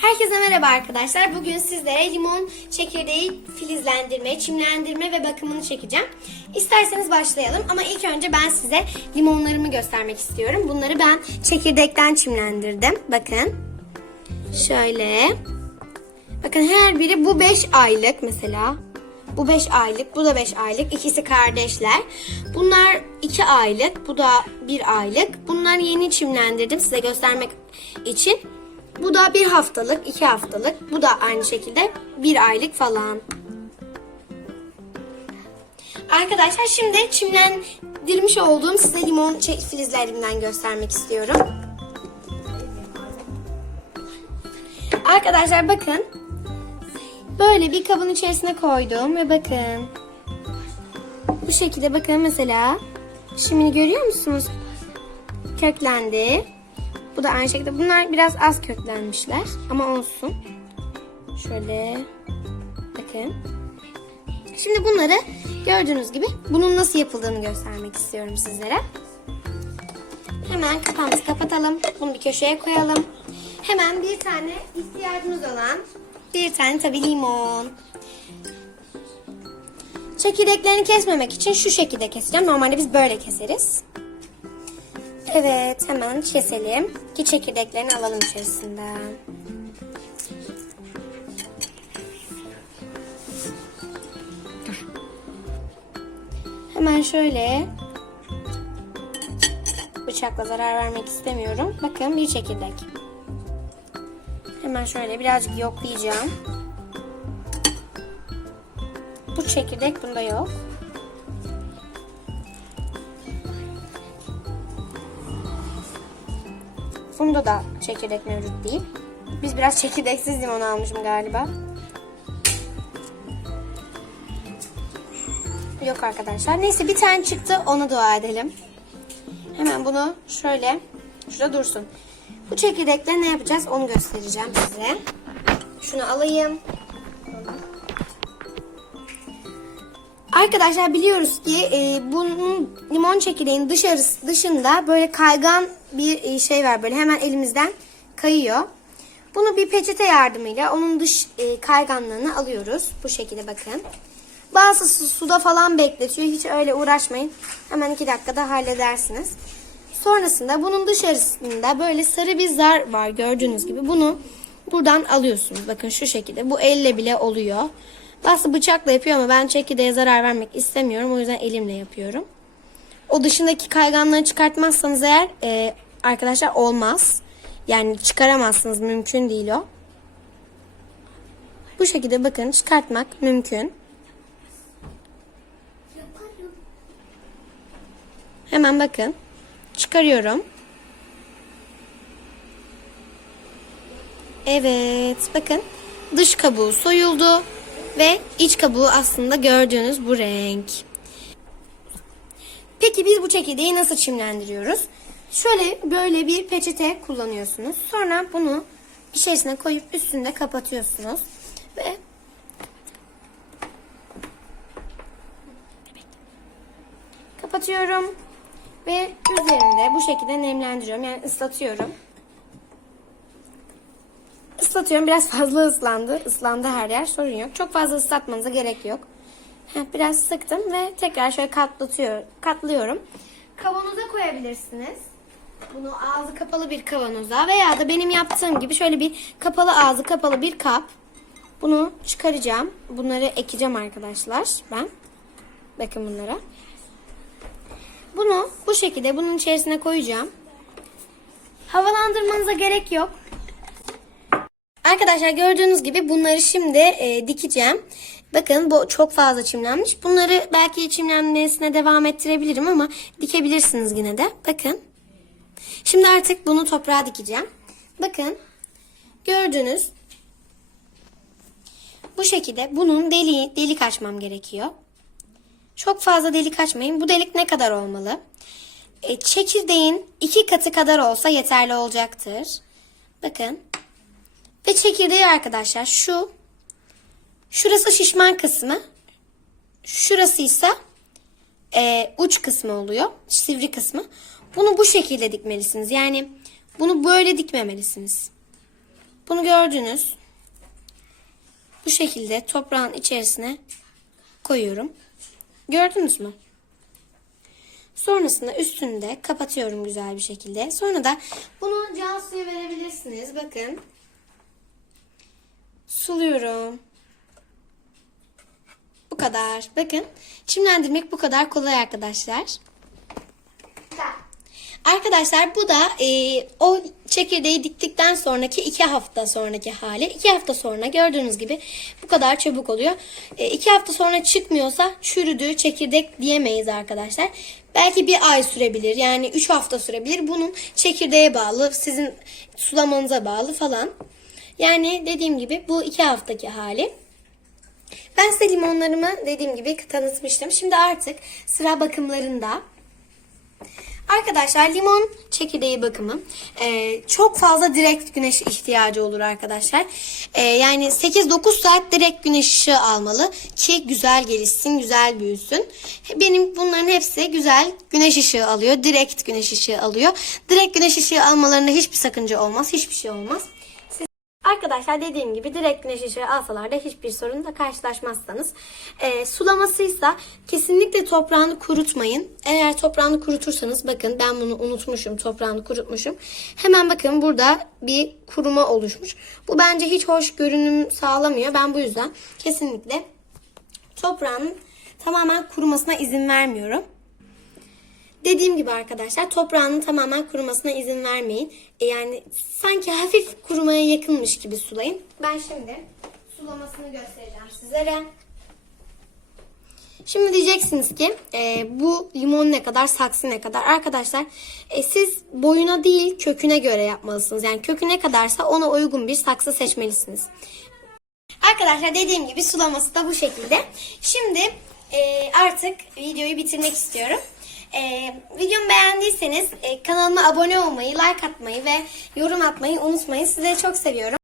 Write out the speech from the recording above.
Herkese merhaba arkadaşlar. Bugün sizlere limon çekirdeği filizlendirme, çimlendirme ve bakımını çekeceğim. İsterseniz başlayalım ama ilk önce ben size limonlarımı göstermek istiyorum. Bunları ben çekirdekten çimlendirdim. Bakın. Şöyle. Bakın her biri bu 5 aylık mesela. Bu 5 aylık, bu da 5 aylık. İkisi kardeşler. Bunlar 2 aylık, bu da 1 aylık. Bunlar yeni çimlendirdim size göstermek için. Bu da bir haftalık, iki haftalık. Bu da aynı şekilde bir aylık falan. Arkadaşlar şimdi çimlendirmiş olduğum size limon filizlerimden göstermek istiyorum. Arkadaşlar bakın. Böyle bir kabın içerisine koydum ve bakın. Bu şekilde bakın mesela. Şimdi görüyor musunuz? Köklendi. Bu da aynı şekilde. Bunlar biraz az köklenmişler ama olsun. Şöyle bakın. Şimdi bunları gördüğünüz gibi bunun nasıl yapıldığını göstermek istiyorum sizlere. Hemen kapağımızı kapatalım. Bunu bir köşeye koyalım. Hemen bir tane ihtiyacımız olan bir tane tabii limon. Çekirdeklerini kesmemek için şu şekilde keseceğim. Normalde biz böyle keseriz. Evet hemen keselim. Ki çekirdeklerini alalım içerisinden. Hemen şöyle bıçakla zarar vermek istemiyorum. Bakın bir çekirdek. Hemen şöyle birazcık yoklayacağım. Bu çekirdek bunda yok. Bunda da çekirdek mevcut değil. Biz biraz çekirdeksiz limon almışım galiba. Yok arkadaşlar. Neyse bir tane çıktı ona dua edelim. Hemen bunu şöyle şurada dursun. Bu çekirdekle ne yapacağız onu göstereceğim size. Şunu alayım. Arkadaşlar biliyoruz ki e, bunun limon çekirdeğinin dışarısı dışında böyle kaygan bir e, şey var böyle hemen elimizden kayıyor. Bunu bir peçete yardımıyla onun dış e, kayganlığını alıyoruz. Bu şekilde bakın. Bazısı suda falan bekletiyor. Hiç öyle uğraşmayın. Hemen iki dakikada halledersiniz. Sonrasında bunun dışarısında böyle sarı bir zar var gördüğünüz gibi. Bunu buradan alıyorsunuz. Bakın şu şekilde. Bu elle bile oluyor. Bazısı bıçakla yapıyor ama ben çekirdeğe zarar vermek istemiyorum. O yüzden elimle yapıyorum. O dışındaki kayganları çıkartmazsanız eğer e, arkadaşlar olmaz. Yani çıkaramazsınız. Mümkün değil o. Bu şekilde bakın çıkartmak mümkün. Hemen bakın. Çıkarıyorum. Evet bakın dış kabuğu soyuldu ve iç kabuğu aslında gördüğünüz bu renk. Peki biz bu çekirdeği nasıl çimlendiriyoruz? Şöyle böyle bir peçete kullanıyorsunuz. Sonra bunu içerisine koyup üstünde kapatıyorsunuz. Ve kapatıyorum. Ve üzerinde bu şekilde nemlendiriyorum. Yani ıslatıyorum. Islatıyorum. Biraz fazla ıslandı. Islandı her yer. Sorun yok. Çok fazla ıslatmanıza gerek yok. Biraz sıktım ve tekrar şöyle katlatıyor, katlıyorum. Kavanoza koyabilirsiniz. Bunu ağzı kapalı bir kavanoza veya da benim yaptığım gibi şöyle bir kapalı ağzı kapalı bir kap. Bunu çıkaracağım. Bunları ekeceğim arkadaşlar ben. Bakın bunlara. Bunu bu şekilde bunun içerisine koyacağım. Havalandırmanıza gerek yok. Arkadaşlar gördüğünüz gibi bunları şimdi e, dikeceğim. Bakın bu çok fazla çimlenmiş. Bunları belki çimlenmesine devam ettirebilirim ama dikebilirsiniz yine de. Bakın. Şimdi artık bunu toprağa dikeceğim. Bakın. Gördünüz. Bu şekilde bunun deliği, delik açmam gerekiyor. Çok fazla delik açmayın. Bu delik ne kadar olmalı? E, çekirdeğin iki katı kadar olsa yeterli olacaktır. Bakın. Ve çekirdeği arkadaşlar şu. Şurası şişman kısmı. Şurası ise e, uç kısmı oluyor. Sivri kısmı. Bunu bu şekilde dikmelisiniz. Yani bunu böyle dikmemelisiniz. Bunu gördünüz. Bu şekilde toprağın içerisine koyuyorum. Gördünüz mü? Sonrasında üstünü de kapatıyorum güzel bir şekilde. Sonra da bunu can suyu verebilirsiniz. Bakın. Suluyorum. Bu kadar. Bakın. Çimlendirmek bu kadar kolay arkadaşlar. Arkadaşlar bu da e, o çekirdeği diktikten sonraki iki hafta sonraki hali. İki hafta sonra gördüğünüz gibi bu kadar çabuk oluyor. E, iki hafta sonra çıkmıyorsa çürüdü çekirdek diyemeyiz arkadaşlar. Belki bir ay sürebilir yani üç hafta sürebilir. Bunun çekirdeğe bağlı sizin sulamanıza bağlı falan. Yani dediğim gibi bu iki haftaki hali. Ben size limonlarımı dediğim gibi tanıtmıştım. Şimdi artık sıra bakımlarında. Arkadaşlar limon çekirdeği bakımı e, çok fazla direkt güneş ihtiyacı olur arkadaşlar. E, yani 8-9 saat direkt güneş ışığı almalı ki güzel gelişsin, güzel büyüsün. Benim bunların hepsi güzel güneş ışığı alıyor, direkt güneş ışığı alıyor. Direkt güneş ışığı almalarında hiçbir sakınca olmaz, hiçbir şey olmaz. Arkadaşlar dediğim gibi direkt güneş ışığı alsalar da hiçbir sorunla karşılaşmazsanız. E, sulamasıysa kesinlikle toprağını kurutmayın. Eğer toprağını kurutursanız bakın ben bunu unutmuşum toprağını kurutmuşum. Hemen bakın burada bir kuruma oluşmuş. Bu bence hiç hoş görünüm sağlamıyor. Ben bu yüzden kesinlikle toprağın tamamen kurumasına izin vermiyorum. Dediğim gibi arkadaşlar toprağının tamamen kurumasına izin vermeyin. E, Yani sanki hafif kurumaya yakınmış gibi sulayın. Ben şimdi sulamasını göstereceğim sizlere. Şimdi diyeceksiniz ki e, bu limon ne kadar saksı ne kadar arkadaşlar e, siz boyuna değil köküne göre yapmalısınız. Yani kökü ne kadarsa ona uygun bir saksı seçmelisiniz. Arkadaşlar dediğim gibi sulaması da bu şekilde. Şimdi e, artık videoyu bitirmek istiyorum. E, videomu beğendiyseniz e, kanalıma abone olmayı, like atmayı ve yorum atmayı unutmayın. Sizleri çok seviyorum.